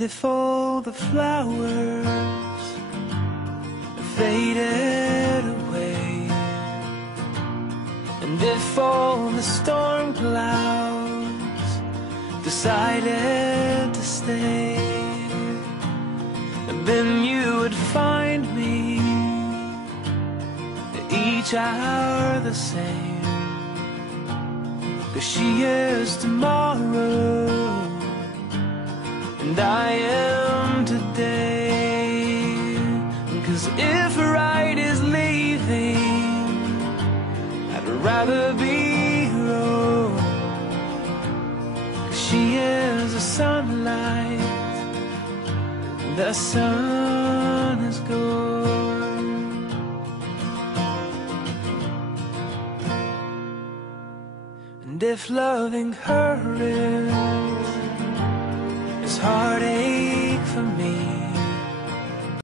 And if all the flowers faded away, and if all the storm clouds decided to stay, then you would find me each hour the same. 'Cause she is tomorrow and I am today. 'Cause if right is leaving, I'd rather be wrong. 'Cause she is the sunlight, the sun is gone. And if loving her is